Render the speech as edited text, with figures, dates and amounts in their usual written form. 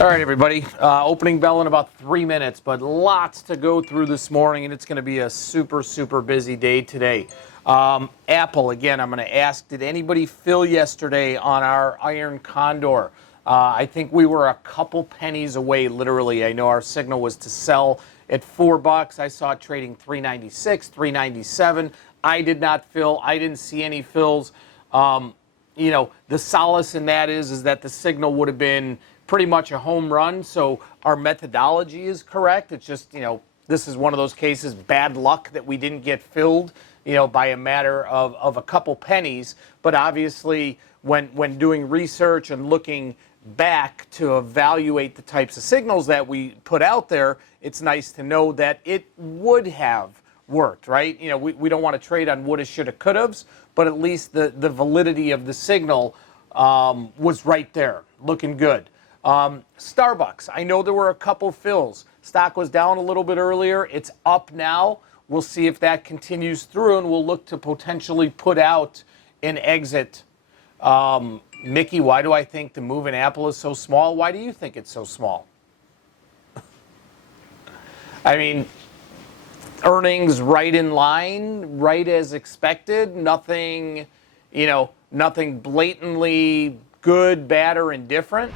All right, everybody. Opening bell in about 3 minutes, but lots to go through this morning, and it's going to be a super, super busy day today. Apple, again, I'm going to ask, did anybody fill yesterday on our iron condor? I think we were a couple pennies away, literally. I know our signal was to sell at $4. I saw it trading $3.96, $3.97. I did not fill. I didn't see any fills. The solace in that is that the signal would have been pretty much a home run, so our methodology is correct. It's just, this is one of those cases, bad luck that we didn't get filled, by a matter of a couple pennies. But obviously, when doing research and looking back to evaluate the types of signals that we put out there, it's nice to know that it would have worked, right? We don't want to trade on woulda, shoulda, coulda's, but at least the validity of the signal was right there, looking good. Starbucks, I know there were a couple fills. Stock was down a little bit earlier. It's up now. We'll see if that continues through, and we'll look to potentially put out an exit. Mickey, why do I think the move in Apple is so small? Why do you think it's so small? I mean, earnings right in line, right as expected. Nothing blatantly good, bad, or indifferent.